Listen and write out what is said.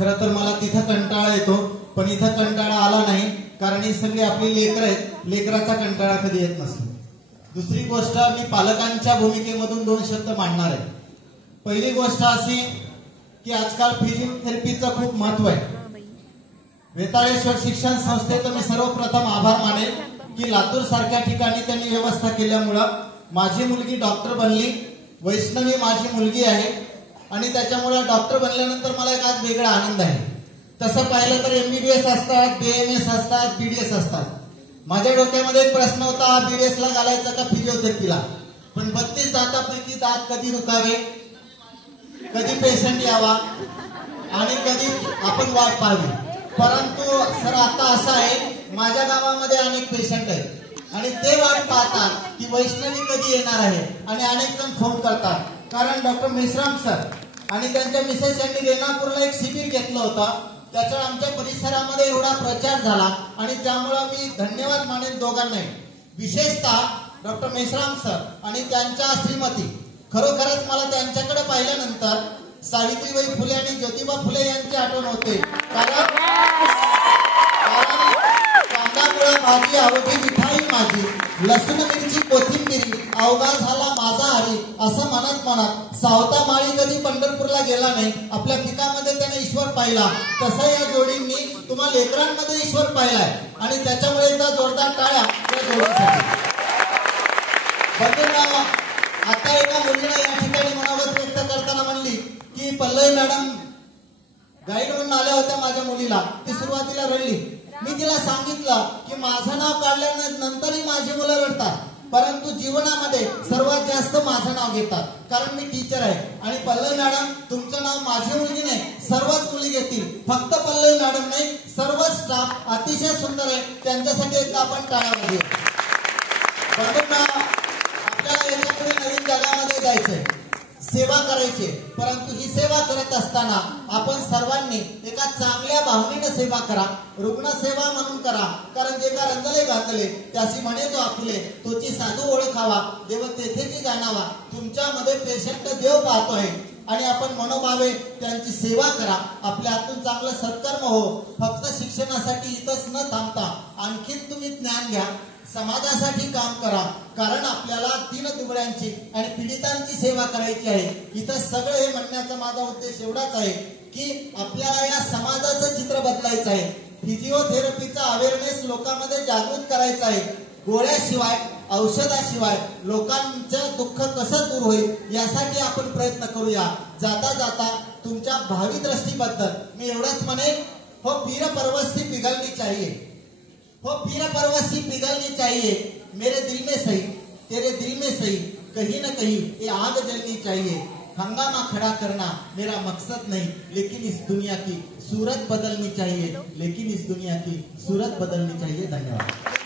खरं तर मला तिथं कंटाळा येतो, पण इथं कंटाळा आला नाही, कारण ही सगळी आपली लेकरं आहेत. लेकराचा कंटाळा कधी येत नसतो. दुसरी गोष्ट, मी पालकांच्या भूमिकेमधून 2 शब्द मांडणार आहे. पहिली गोष्ट अशी की आजकाल फिजिओथेरपीचं खूप महत्व आहे. वेताळेश्वर शिक्षण संस्थेचं मी सर्वप्रथम आभार मानेल की लातूर सारख्या ठिकाणी त्यांनी व्यवस्था केल्यामुळं माझी मुलगी डॉक्टर बनली. वैष्णवी माझी मुलगी आहे आणि त्याच्यामुळे डॉक्टर बनल्यानंतर मला एक आज वेगळा आनंद आहे. तसं पाहिलं तर MBBS असतात, BAMS असतात, BDS असतात. माझ्या डोक्यामध्ये एक प्रश्न होता, BDS ला घालायचा का फिजिओथेरपीला. पण 32 दातापैकी दात कधी दुखावे, कधी पेशंट यावा आणि कधी आपण वाट पाहावी. परंतु सर आता असं आहे, माझ्या गावामध्ये अनेक पेशंट आहेत आणि ते वाट पाहतात की वैष्णवी कधी येणार आहे आणि अनेक जण फोन करतात. कारण डॉक्टर मेश्राम सर आणि त्यांच्या मिसेस यांनी रेणापूरला एक शिबिर घेतलं होतं. त्याच्यावर आमच्या परिसरामध्ये एवढा प्रचार झाला आणि त्यामुळे मी धन्यवाद मानेन दोघांनाही, विशेषतः डॉक्टर मेश्राम सर आणि त्यांच्या श्रीमती. खरोखरच मला त्यांच्याकडे पाहिल्यानंतर सावित्रीबाई फुले आणि ज्योतिबा फुले यांची आठवण होते. कारण कांदा भाजी अवघी मिठाई माझी, लसूण मिरची कोथिंबिरी अवघा झाला माझा हरी, असं म्हणत सावता माळी कधी पंढरपूरला गेला नाही. आपल्या पिकामध्ये त्याने ईश्वर पाहिला. तसं या जोडींनी तुम्हा लेकरांमध्ये ईश्वर पाहिलाय आणि त्याच्यामुळे एकदा जोरदार टाळ्या या जोडीसाठी. आता एका मुलीने या ठिकाणी मनोगत व्यक्त करताना म्हणली की पल्लवी मॅडम गाईड म्हणून आल्या होत्या माझ्या मुलीला. ती सुरुवातीला रडली. मी तिला सांगितलं की माझं नाव काढल्यानंतरही माझी मुलं रडतात, परंतु जीवनामध्ये सर्वात जास्त माझं नाव घेतात, कारण मी टीचर आहे. आणि पल्लवी मॅडम तुमचं नाव माझी मुलगी नाही सर्वच मुली घेतील, फक्त पल्लवी मॅडम नाही, सर्वच स्टाफ अतिशय सुंदर आहे. त्यांच्यासाठी एकदा आपण टाळ्या वाजवूया. आपल्याला याच्यापुढे नवीन जगामध्ये जायचंय, सेवा करायची. परंतु ही सेवा करत असताना आपण सर्वांनी एका चांगल्या भावनेने सेवा करा. रुग्णसेवा म्हणून करा, कारण जे का रंगले घातले त्याशी म्हणे जो आपुले, तोची साधू ओळखावा देव तेथेची जाणावा. तुमच्यामध्ये पेशंट देव पाहतोय आणि आपण मनोभावे त्यांची सेवा करा. आपल्या हातून चांगलं सत्कर्म हो. फक्त शिक्षणासाठी इथंच न थांबता आणखीन तुम्ही ज्ञान घ्या, समाजासाठी काम करा, कारण आपल्याला दीनदुबळ्यांची आणि पीडितांची सेवा करायची आहे. इथं सगळं हे म्हणण्याचा माझा उद्देश एवढाच आहे की आपल्याला या समाजाचं चित्र बदलायचं आहे. फिजिओथेरपीचा अवेअरनेस लोकांमध्ये जागृत करायचा आहे. गोळ्याशिवाय औषधाशिवाय लोकांचं दुःख कसं दूर होईल यासाठी आपण प्रयत्न करूया. जाता जाता तुमच्या भावी दृष्टीबद्दल मी एवढंच म्हणेन, हो पीर परवसी पिघलनी चाहिए, हो पीर परवसी पिघलनी चाहिए, मेरे दिल में सही तेरे दिल में सही, कहीं न कहीं ये आग जलनी चाहिए. हंगामा खड़ा करना मेरा मकसद नहीं, लेकिन इस दुनिया की सूरत बदलनी चाहिए, लेकिन इस दुनिया की सूरत बदलनी चाहिए. धन्यवाद.